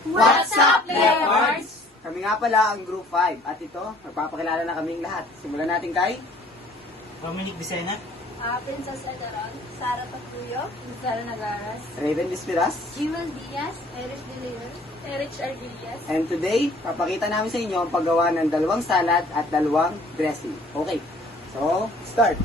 What's up, Leopards? Kami nga pala ang Group 5 at ito, magpapakilala na kaming lahat. Simulan natin kay Dominic Vicena, Princess Adaron, Sara Tapuyo, Zara Nagaras, Raven Dispiras. Jewel Diaz, Erich Villar, Erich Arguillas. And today, papakita namin sa inyo ang paggawa ng dalawang salad at dalawang dressing. Okay, so start!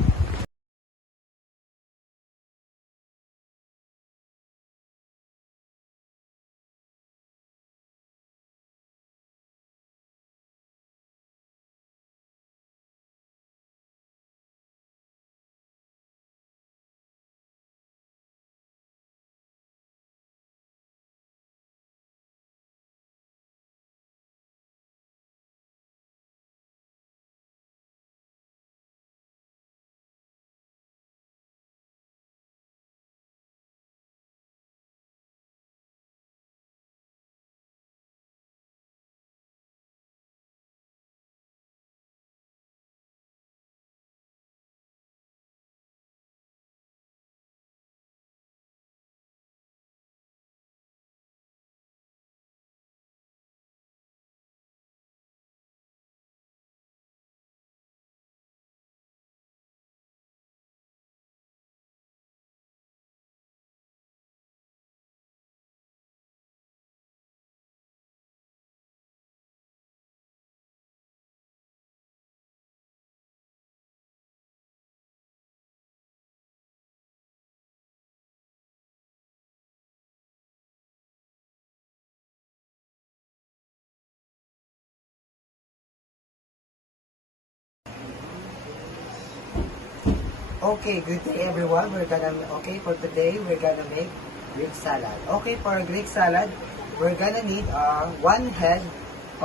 Okay, good day everyone. For today, we're gonna make Greek salad. Okay, for Greek salad, we're gonna need one head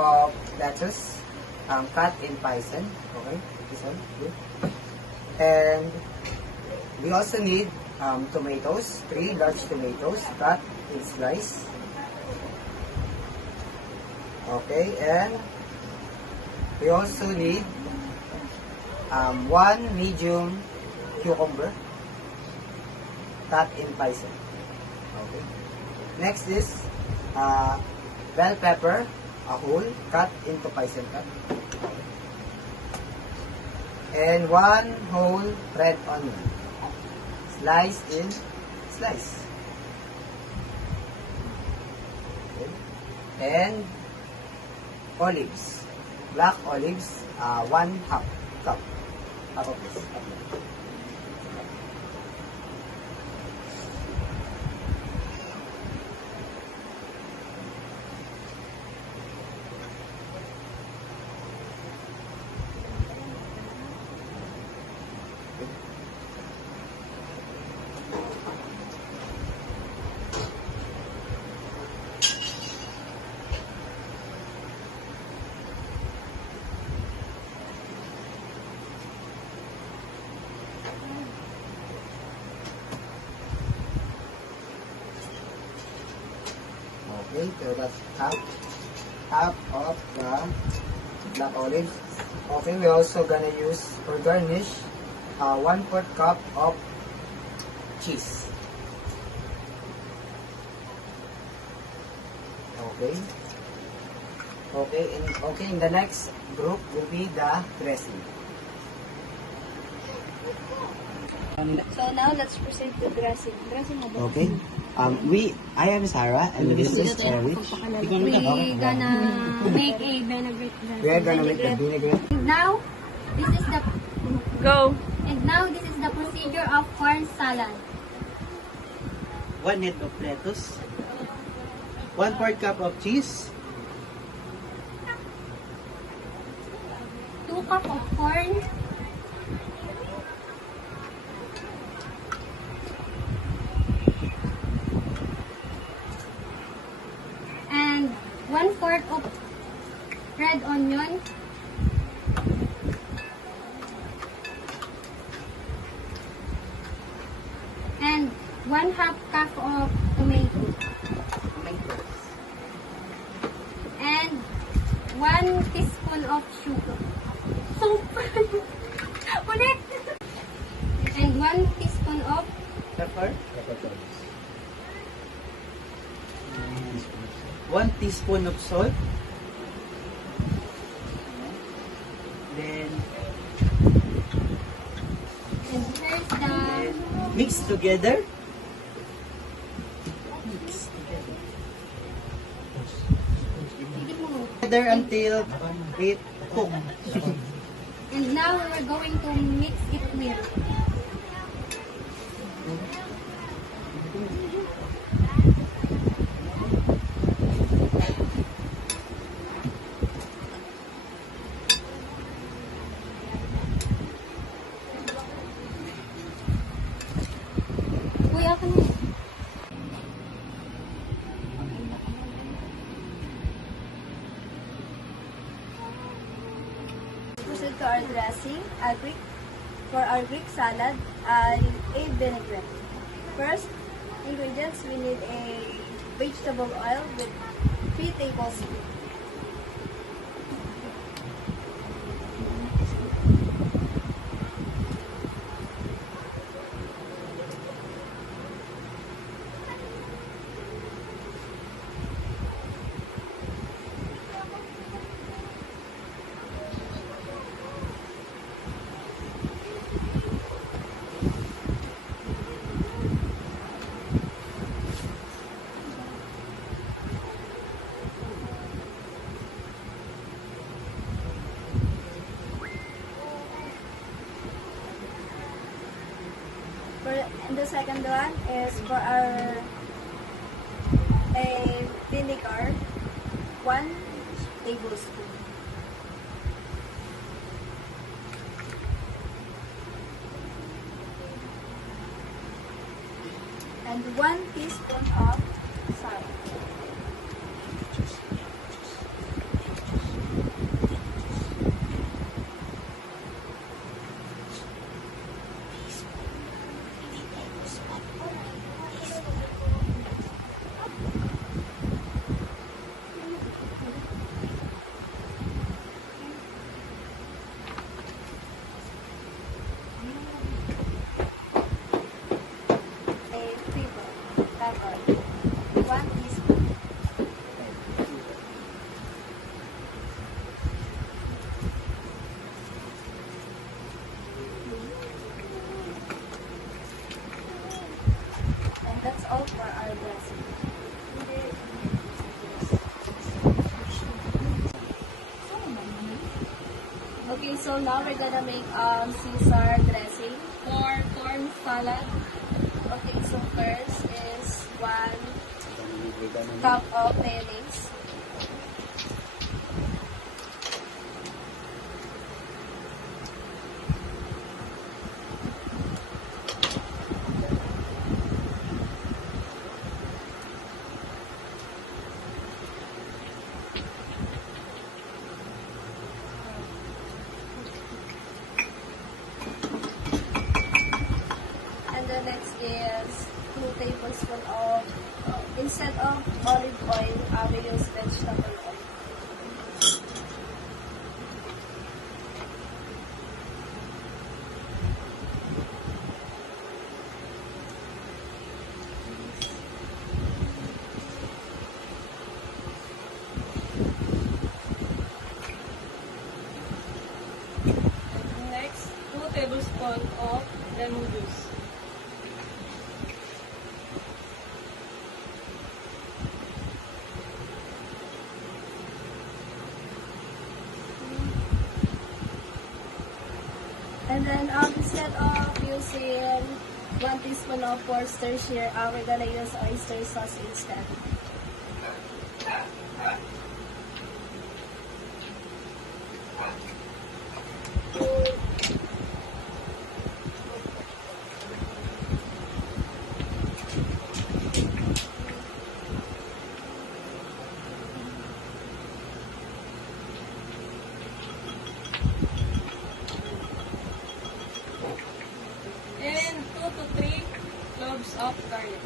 of lettuce, cut in pieces. Okay, this one, good. And we also need tomatoes, 3 large tomatoes, cut in slice. Okay, and we also need 1 medium cucumber, cut in pieces. Okay. Next is bell pepper, a whole, cut into pieces. Okay. And 1 whole red onion, slice in slice. Okay. And olives, black olives, 1/2 cup. Half of this. Okay, so that's half of the black olives. Okay, we also gonna use for garnish 1/4 cup of cheese. Okay. Okay, in the next group will be the dressing. So now let's proceed to dressing. Dressing na ba? Okay. I am Sarah and this is Eric. We gonna make a vinaigrette. We are gonna make the vinaigrette. And now, this is the procedure of corn salad. 1 head of lettuce, 1/4 cup of cheese, 2 cup of corn, and 1/4 of red onion, and 1/2 cup of tomato, and 1 teaspoon of sugar. Ulit! And 1 teaspoon of pepper, 1 teaspoon of salt. Then, And here's the... then mix together. Mix together. Together until it cooks. And now we're going to mix it with... Kuya ka na. Proceed to our dressing. For our Greek salad, I add vinaigrette. First ingredients, we need a vegetable oil with 3 tablespoons. And the second one is for our vinegar, 1 tablespoon. And 1 teaspoon of salt. Pepper, 1 teaspoon. And that's all for our dressing. Okay, so now we're gonna make Caesar dressing for corn salad. Okay, so first is 1 cup of mayonnaise. And the next is 2 tablespoons of, instead of olive oil, we use vegetable oil. Next, 2 tablespoons of lemon juice. And then instead of using 1 teaspoon of Worcestershire, we're gonna use oyster sauce instead. And 2 to 3 cloves of garlic.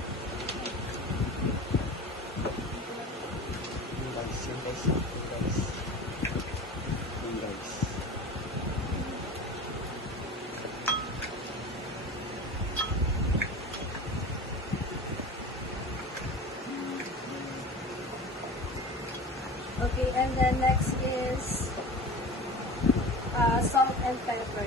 Okay, and then next is salt and pepper.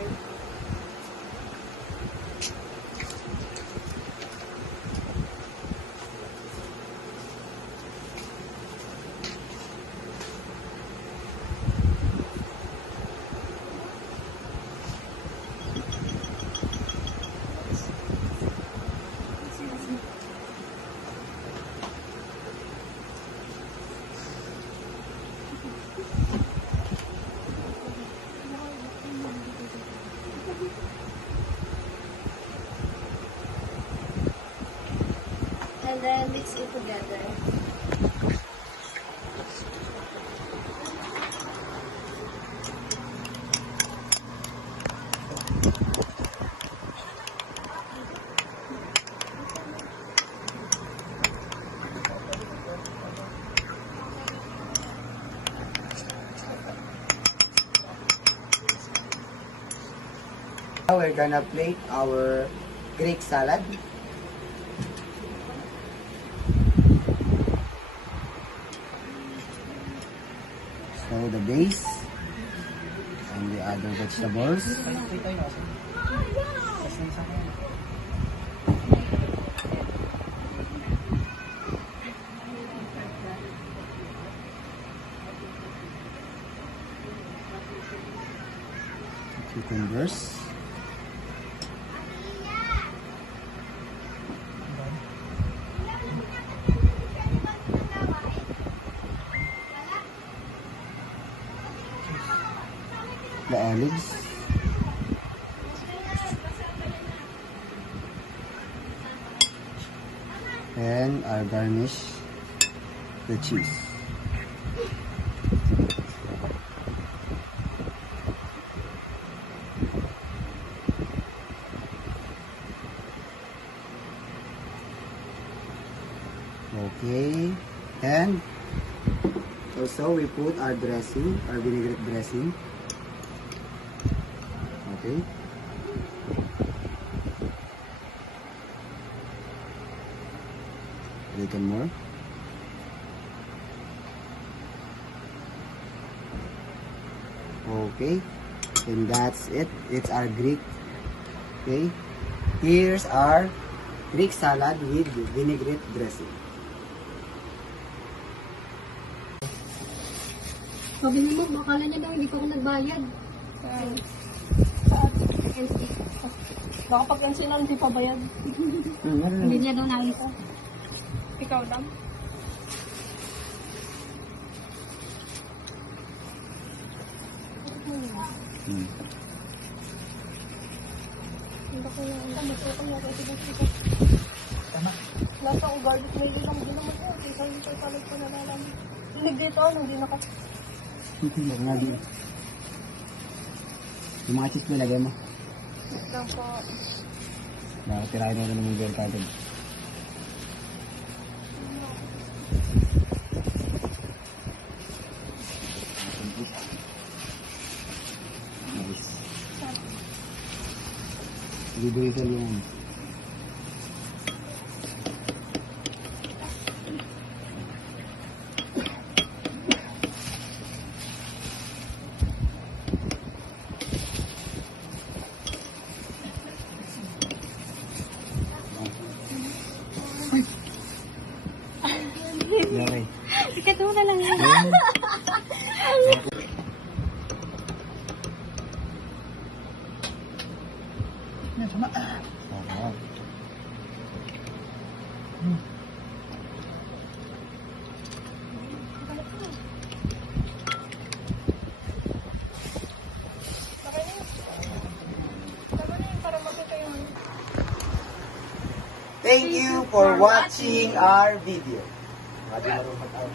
And then mix it together. Now we're gonna plate our Greek salad. So the base and the other vegetables. Cucumbers. The olives. And our garnish, the cheese. Okay, and also we put our dressing, our vinaigrette dressing. Okay. A little more. Okay, and that's it. It's our Greek. Okay, here's our Greek salad with vinaigrette dressing. Sabi niyo, bakala niya daw, hindi pa ako nagbayad. Baka pag yung sinan, hindi pa bayad. Hindi niya daw nakita. Ikaw lang. Hindi ko yung matutok niya kasi dito. Lahat ang garlic may ilang din naman ko. Kasi ito palit ko nalalam. Hindi dito, hindi naka... Yung mga cheese nilagay mo. lang po. Nakatirahin mo naman yung girl kagad. Nice. Bibigay yung okay. Sikat mo na lang yan. Sarap. Thank you for watching our video. Mati marunong mag-out.